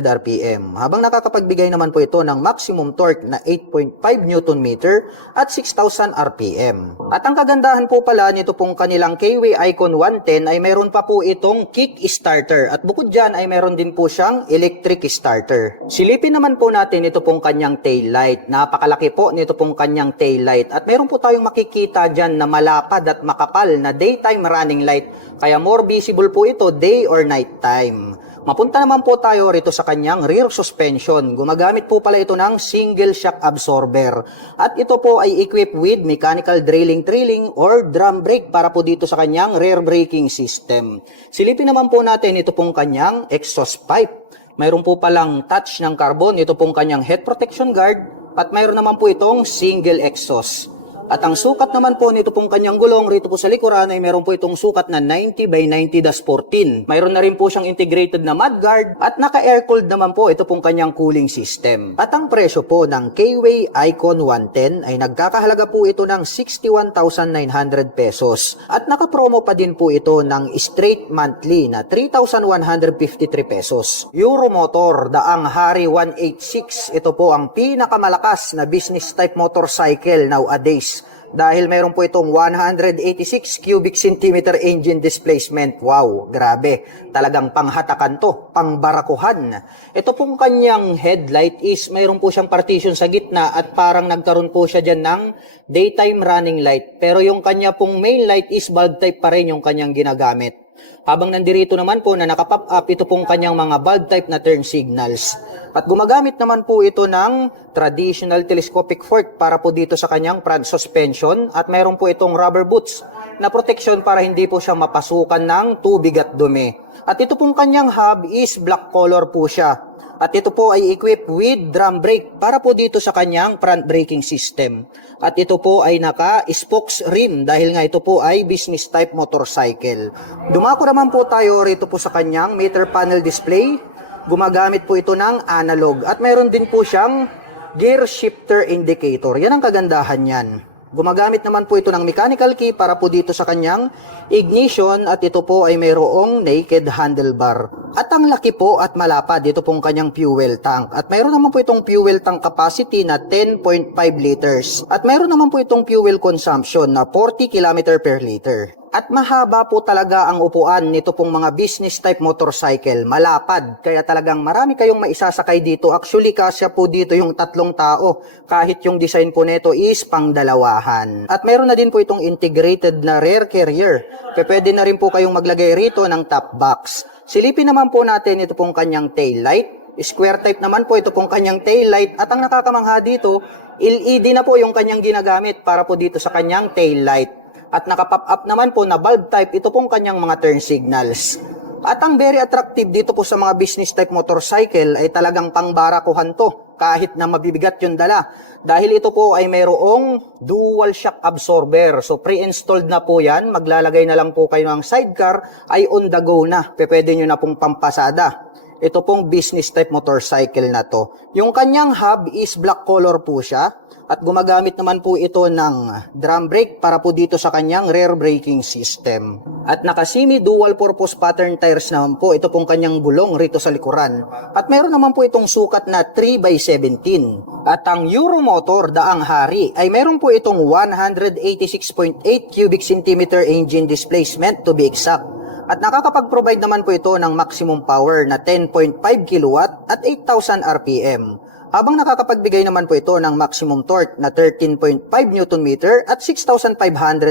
RPM. Habang nakakapagbigay naman po ito ng maximum torque na 8.5 Newton meter at 6,000 RPM. At ang kagandahan po pala nito pong kanilang Keyway Icon 110 ay meron pa po itong kick starter. At bukod dyan ay meron din po siyang electric starter. Silipin naman po natin ito pong kanyang tail light. Napakalaki po nito pong kanyang tail light. At meron po tayong makikita dyan na malapad at makapal na daytime running light. Kaya more visible po ito day or night time. Mapunta naman po tayo rito sa kanyang rear suspension. Gumagamit po pala ito ng single shock absorber. At ito po ay equipped with mechanical drilling or drum brake para po dito sa kanyang rear braking system. Silipin naman po natin ito pong kanyang exhaust pipe. Mayroon po palang touch ng carbon. Ito pong kanyang head protection guard. At mayroon naman po itong single exhaust. At ang sukat naman po nito pong kanyang gulong rito po sa likuran ay meron po itong sukat na 90x90-14. Mayroon na rin po siyang integrated na mudguard at naka-air-cooled naman po ito pong kanyang cooling system. At ang presyo po ng Keyway Icon 110 ay nagkakahalaga po ito ng 61,900 pesos. At naka-promo pa din po ito ng straight monthly na 3,153 pesos. Euromotor Daang Hari 186. Ito po ang pinakamalakas na business type motorcycle nowadays. Dahil mayroon po itong 186 cubic centimeter engine displacement. Wow, grabe. Talagang panghatakan to, pangbarakuhan. Ito pong kanyang headlight is mayroon po siyang partition sa gitna at parang nagkaroon po siya dyan ng daytime running light. Pero yung kanya pong main light is bulb type pa rin yung kanyang ginagamit. Habang nandirito naman po na nakapop up ito pong kanyang mga bulb type na turn signals. At gumagamit naman po ito ng traditional telescopic fork para po dito sa kanyang front suspension at mayroon po itong rubber boots na protection para hindi po siya mapasukan ng tubig at dumi. At ito pong kanyang hub is black color po siya. At ito po ay equipped with drum brake para po dito sa kanyang front braking system. At ito po ay naka-spokes rim dahil nga ito po ay business type motorcycle. Dumako naman po tayo rito po sa kanyang meter panel display. Gumagamit po ito ng analog at mayroon din po siyang gear shifter indicator. Yan ang kagandahan yan. Gumagamit naman po ito ng mechanical key para po dito sa kanyang ignition at ito po ay mayroong naked handlebar. At ang laki po at malapad ito pong kanyang fuel tank. At mayroon naman po itong fuel tank capacity na 10.5 liters. At mayroon naman po itong fuel consumption na 40 km per liter. At mahaba po talaga ang upuan nito pong mga business type motorcycle. Malapad. Kaya talagang marami kayong maisasakay dito. Actually, kasya po dito yung 3 tao. Kahit yung design po nito is pangdalawahan. At meron na din po itong integrated na rear carrier. Pwede na rin po kayong maglagay rito ng top box. Silipin naman po natin ito pong kanyang tail light. Square type naman po ito pong kanyang tail light at ang nakakamangha dito, LED na po yung kanyang ginagamit para po dito sa kanyang tail light. At naka-pop up naman po na bulb type, ito pong kanyang mga turn signals. At ang very attractive dito po sa mga business type motorcycle ay talagang pangbarakuhan to kahit na mabibigat yung dala. Dahil ito po ay mayroong dual shock absorber. So pre-installed na po yan, maglalagay na lang po kayo ng sidecar ay on the go na. Pwede nyo na pong pampasada. Ito pong business type motorcycle na to. Yung kanyang hub is black color po siya. At gumagamit naman po ito ng drum brake para po dito sa kanyang rear braking system. At naka-semi dual purpose pattern tires naman po ito pong kanyang gulong rito sa likuran. At meron naman po itong sukat na 3x17. At ang Euromotor daang hari ay meron po itong 186.8 cubic centimeter engine displacement to be exact. At nakakapag-provide naman po ito ng maximum power na 10.5 kW at 8,000 RPM. Habang nakakapagbigay naman po ito ng maximum torque na 13.5 Nm at 6,500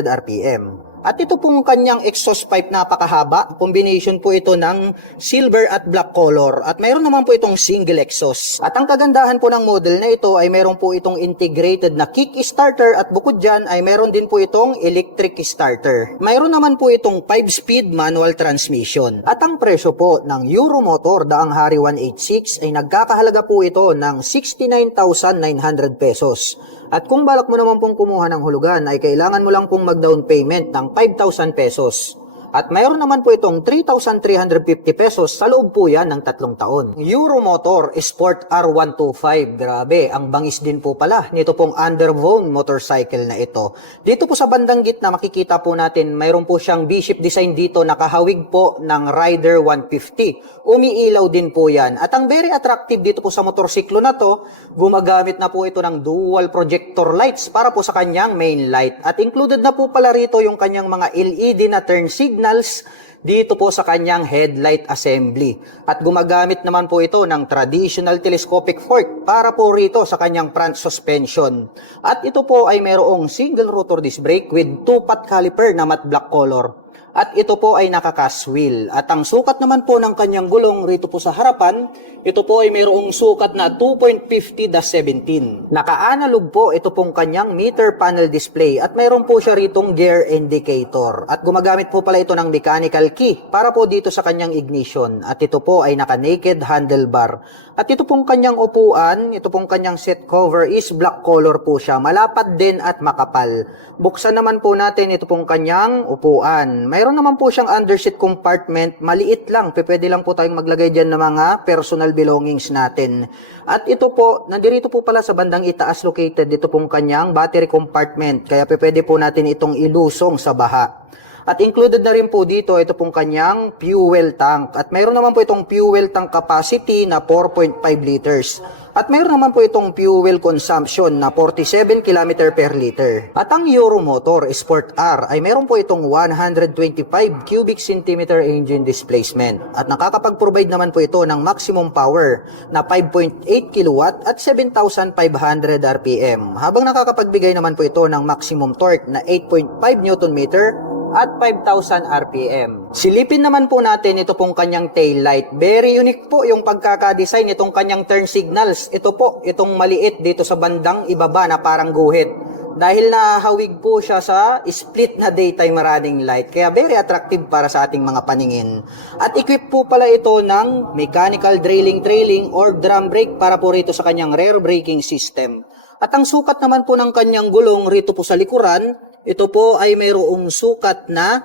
RPM. At ito pong kanyang exhaust pipe napakahaba. Combination po ito ng silver at black color. At mayroon naman po itong single exhaust. At ang kagandahan po ng model na ito ay mayroon po itong integrated na kick starter. At bukod dyan ay mayroon din po itong electric starter. Mayroon naman po itong 5-speed manual transmission. At ang presyo po ng Euromotor daang hari 186 ay nagkakahalaga po ito ng 69,900 pesos. At kung balak mo naman pong kumuha ng hulugan ay kailangan mo lang pong mag-down payment ng 5,000 pesos. At mayroon naman po itong 3,350 pesos sa loob po yan ng 3 taon. Euromotor Sport R125. Grabe, ang bangis din po pala nito pong underbone motorcycle na ito. Dito po sa bandang gitna makikita po natin mayroon po siyang V-shape design dito nakahawig po ng Rider 150. Umiilaw din po yan. At ang very attractive dito po sa motorsiklo na to, gumagamit na po ito ng dual projector lights para po sa kanyang main light. At included na po pala rito yung kanyang mga LED na turn signals dito po sa kanyang headlight assembly. At gumagamit naman po ito ng traditional telescopic fork para po rito sa kanyang front suspension. At ito po ay mayroong single rotor disc brake with 2-pot caliper na matte black color. At ito po ay naka-cast wheel. At ang sukat naman po ng kanyang gulong rito po sa harapan, ito po ay mayroong sukat na 2.50-17. Naka-analog po ito pong kanyang meter panel display at mayroon po siya ritong gear indicator. At gumagamit po pala ito ng mechanical key para po dito sa kanyang ignition. At ito po ay naka-naked handlebar. At ito pong kanyang upuan, ito pong kanyang seat cover is black color po siya. Malapad din at makapal. Buksan naman po natin ito pong kanyang upuan. Mayroon naman po siyang underseat compartment, maliit lang. Pwede lang po tayong maglagay dyan ng mga personal belongings natin. At ito po, nandirito po pala sa bandang itaas located, dito pong kanyang battery compartment. Kaya pwede po natin itong ilusong sa baha. At included na rin po dito, ito pong kanyang fuel tank. At mayroon naman po itong fuel tank capacity na 4.5 liters. At mayroon naman po itong fuel consumption na 47 km per liter. At ang Euromotor Sport R ay mayroon po itong 125 cubic centimeter engine displacement. At nakakapag-provide naman po ito ng maximum power na 5.8 kW at 7,500 RPM. Habang nakakapagbigay naman po ito ng maximum torque na 8.5 Nm at 5,000 RPM. Silipin naman po natin ito pong kanyang tail light. Very unique po yung pagkakadesign nitong kanyang turn signals. Ito po, itong maliit dito sa bandang ibaba na parang guhit. Dahil nahawig po siya sa split na daytime running light. Kaya very attractive para sa ating mga paningin. At equip po pala ito ng mechanical trailing or drum brake para po rito sa kanyang rear braking system. At ang sukat naman po ng kanyang gulong rito po sa likuran, ito po ay mayroong sukat na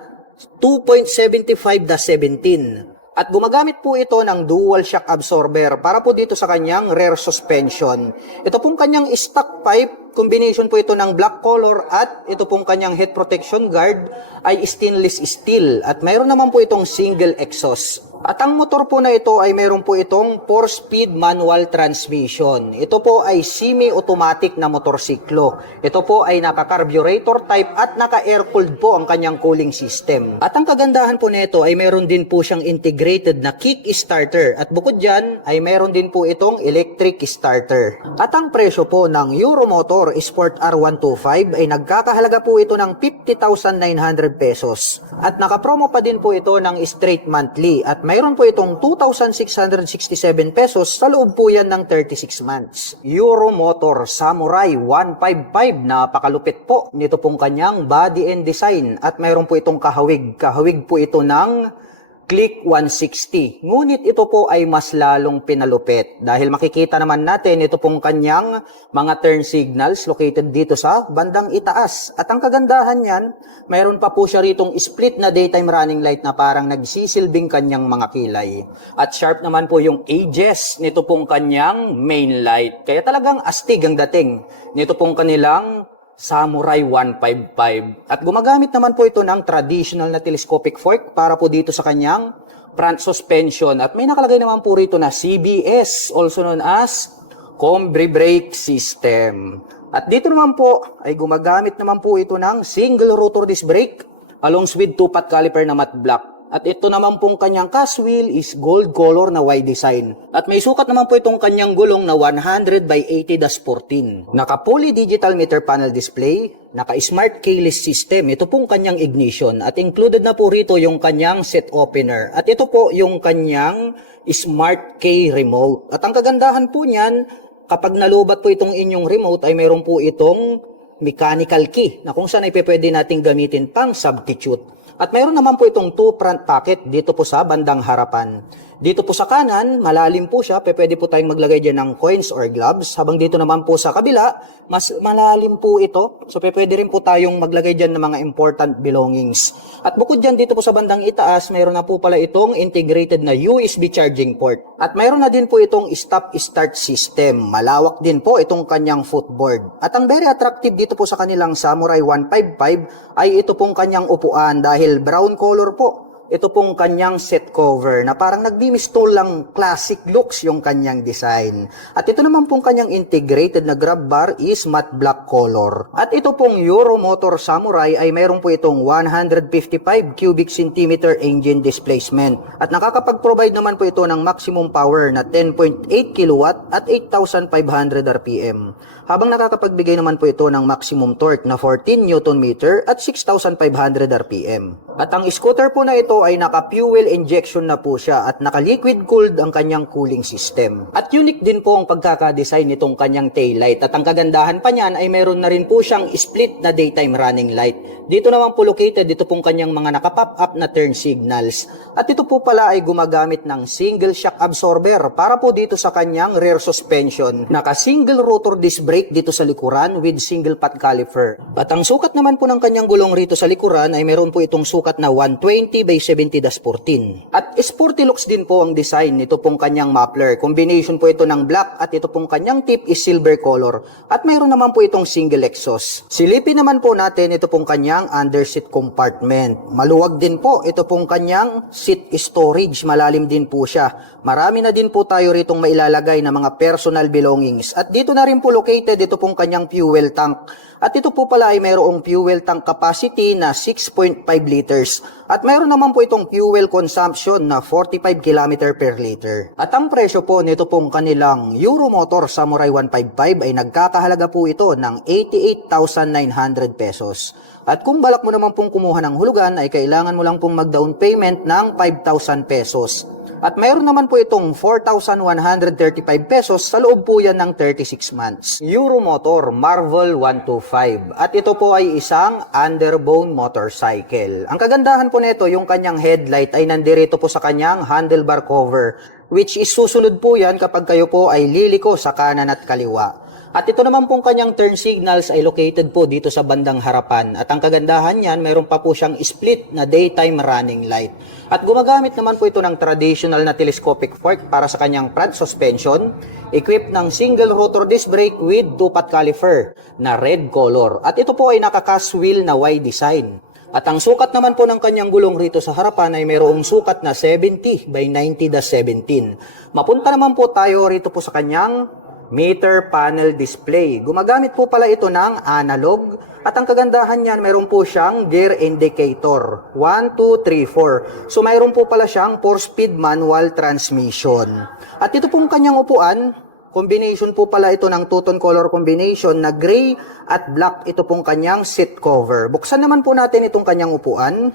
2.75-17. At gumagamit po ito ng dual shock absorber para po dito sa kanyang rear suspension. Ito pong kanyang stock pipe, combination po ito ng black color at ito pong kanyang head protection guard ay stainless steel. At mayroon naman po itong single exhaust. At ang motor po na ito ay mayroon po itong 4-speed manual transmission. Ito po ay semi-automatic na motorsiklo. Ito po ay naka-carburetor type at naka-air-cooled po ang kanyang cooling system. At ang kagandahan po nito ay mayroon din po siyang integrated na kick starter. At bukod dyan ay mayroon din po itong electric starter. At ang presyo po ng Euromotor Sport R125 ay nagkakahalaga po ito ng 50,900 pesos. At nakapromo pa din po ito ng straight monthly. At mayroon po itong 2,667 pesos sa loob po yan ng 36 months. Euromotor Samurai 155, napakalupit po nito pong kanyang body and design at mayroon po itong kahawig. Kahawig po ito ng Click 160. Ngunit ito po ay mas lalong pinalupit dahil makikita naman natin ito pong kanyang mga turn signals located dito sa bandang itaas. At ang kagandahan niyan, mayroon pa po siya ritong split na daytime running light na parang nagsisilbing kanyang mga kilay. At sharp naman po yung edges nito pong kanyang main light. Kaya talagang astig ang dating nito pong kanilang Samurai 155. At gumagamit naman po ito ng traditional na telescopic fork para po dito sa kanyang front suspension. At may nakalagay naman po rito na CBS, also known as Combi Brake System. At dito naman po ay gumagamit naman po ito ng single rotor disc brake along with 2-pot caliper na matte black. At ito naman pong kanyang cast wheel is gold color na Y design. At may sukat naman po itong kanyang gulong na 100 by 80-14. Naka-fully digital meter panel display, naka-smart keyless system. Ito pong kanyang ignition. At included na po rito yung kanyang set opener. At ito po yung kanyang smart key remote. At ang kagandahan po niyan, kapag nalubat po itong inyong remote ay mayroon po itong mechanical key na kung saan ay pwede nating gamitin pang substitute. At mayroon naman po itong 2 front pocket dito po sa bandang harapan. Dito po sa kanan, malalim po siya, pwede po tayong maglagay dyan ng coins or gloves. Habang dito naman po sa kabila, mas malalim po ito. So pwede rin po tayong maglagay dyan ng mga important belongings. At bukod dyan dito po sa bandang itaas, mayroon na po pala itong integrated na USB charging port. At mayroon na din po itong stop-start system. Malawak din po itong kanyang footboard. At ang very attractive dito po sa kanilang Samurai 155 ay ito pong kanyang upuan dahil brown color po. Ito pong kanyang set cover na parang nagbimistol lang classic looks yung kanyang design. At ito naman pong kanyang integrated na grab bar is matte black color. At ito pong Euromotor Samurai ay mayroon po itong 155 cubic centimeter engine displacement. At nakakapag-provide naman po ito ng maximum power na 10.8 kilowatt at 8,500 RPM. Habang nakakapagbigay naman po ito ng maximum torque na 14 Newton meter at 6,500 RPM. At ang scooter po na ito ay naka-fuel injection na po siya at naka-liquid cooled ang kanyang cooling system. At unique din po ang pagkakadesign nitong kanyang taillight. At ang kagandahan pa niyan ay meron na rin po siyang split na daytime running light. Dito naman po located dito pong kanyang mga naka-pop up na turn signals. At ito po pala ay gumagamit ng single shock absorber para po dito sa kanyang rear suspension. Naka-single rotor disc brake dito sa likuran with single pot caliper. At ang sukat naman po ng kanyang gulong rito sa likuran ay meron po itong sukat na 120 by 70-14. At sporty looks din po ang design nito pong kanyang muffler. Combination po ito ng black at ito pong kanyang tip is silver color. At mayroon naman po itong single exhaust. Silipin naman po natin ito pong kanyang underseat compartment. Maluwag din po ito pong kanyang seat storage. Malalim din po siya. Marami na din po tayo ritong mailalagay na mga personal belongings. At dito na rin po located ito pong kanyang fuel tank. At ito po pala ay mayroong fuel tank capacity na 6.5 liters. At mayroon naman po itong fuel consumption na 45 km per liter. At ang presyo po nito pong kanilang Euromotor Samurai 155 ay nagkakahalaga po ito ng 88,900 pesos. At kung balak mo naman pong kumuha ng hulugan ay kailangan mo lang pong mag-down payment ng 5,000 pesos. At mayroon naman po itong 4,135 pesos sa loob po yan ng 36 months. Euromotor Marvel 125. At ito po ay isang underbone motorcycle. Ang kagandahan po nito, yung kanyang headlight ay nandirito po sa kanyang handlebar cover, which is susunod po yan kapag kayo po ay liliko sa kanan at kaliwa. At ito naman pong kanyang turn signals ay located po dito sa bandang harapan. At ang kagandahan niyan, mayroon pa po siyang split na daytime running light. At gumagamit naman po ito ng traditional na telescopic fork para sa kanyang front suspension, equipped ng single rotor disc brake with 2-pot caliper na red color. At ito po ay naka-cast wheel na Y design. At ang sukat naman po ng kanyang gulong rito sa harapan ay mayroong sukat na 70 by 90-17. Mapunta naman po tayo rito po sa kanyang meter panel display. Gumagamit po pala ito ng analog at ang kagandahan niyan, mayroon po siyang gear indicator. 1, 2, 3, 4. So mayroon po pala siyang 4-speed manual transmission. At ito pong kanyang upuan, combination po pala ito ng two-tone color combination na gray at black. Ito pong kanyang seat cover. Buksan naman po natin itong kanyang upuan.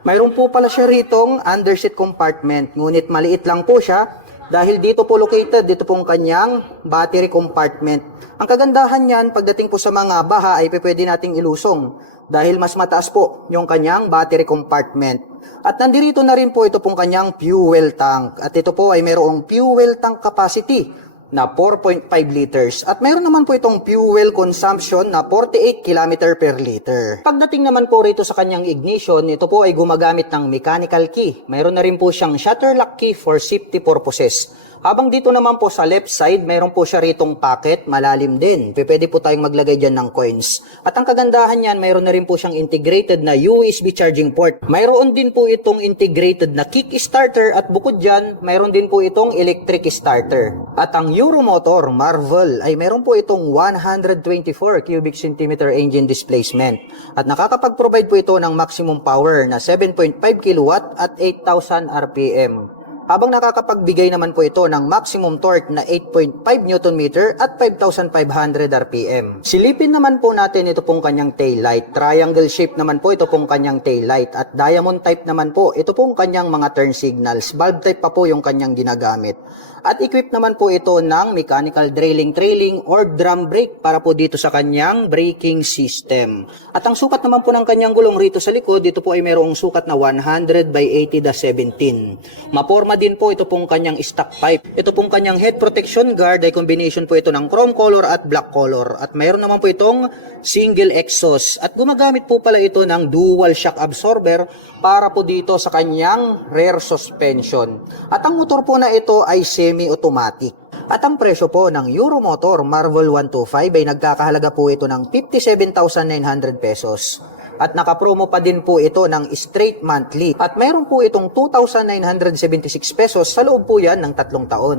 Mayroon po pala siya ritong underseat compartment, ngunit maliit lang po siya dahil dito po located, dito pong kanyang battery compartment. Ang kagandahan niyan, pagdating po sa mga baha ay pwede nating ilusong dahil mas mataas po yung kanyang battery compartment. At nandito na rin po ito pong kanyang fuel tank. At ito po ay mayroong fuel tank capacity na 4.5 liters. At mayroon naman po itong fuel consumption na 48 km per liter. Pagdating naman po rito sa kanyang ignition, ito po ay gumagamit ng mechanical key. Mayroon na rin po siyang shutter lock key for safety purposes. Habang dito naman po sa left side, mayroon po siya ritong pocket, malalim din. Pwede po tayong maglagay dyan ng coins. At ang kagandahan niyan, mayroon na rin po siyang integrated na USB charging port. Mayroon din po itong integrated na kick starter at bukod dyan, mayroon din po itong electric starter. At ang Euromotor Marvel ay mayroon po itong 124 cubic centimeter engine displacement. At nakakapag-provide po ito ng maximum power na 7.5 kW at 8,000 RPM. Habang nakakapagbigay naman po ito ng maximum torque na 8.5 Nm at 5,500 RPM. Silipin naman po natin ito pong kanyang taillight. Triangle shape naman po ito pong kanyang taillight at diamond type naman po ito pong kanyang mga turn signals. Bulb type pa po yung kanyang ginagamit. At equipped naman po ito ng mechanical trailing or drum brake para po dito sa kanyang braking system. At ang sukat naman po ng kanyang gulong rito sa likod, dito po ay mayroong sukat na 100 by 80/17. Maporma din po ito pong kanyang stock pipe. Ito pong kanyang head protection guard ay combination po ito ng chrome color at black color. At mayroon naman po itong single exhaust. At gumagamit po pala ito ng dual shock absorber para po dito sa kanyang rear suspension. At ang motor po na ito ay semi-automatic. At ang presyo po ng Euromotor Marvel 125 ay nagkakahalaga po ito ng 57,900 pesos. At nakapromo pa din po ito ng straight monthly. At mayroon po itong 2,976 pesos sa loob po yan ng 3 taon.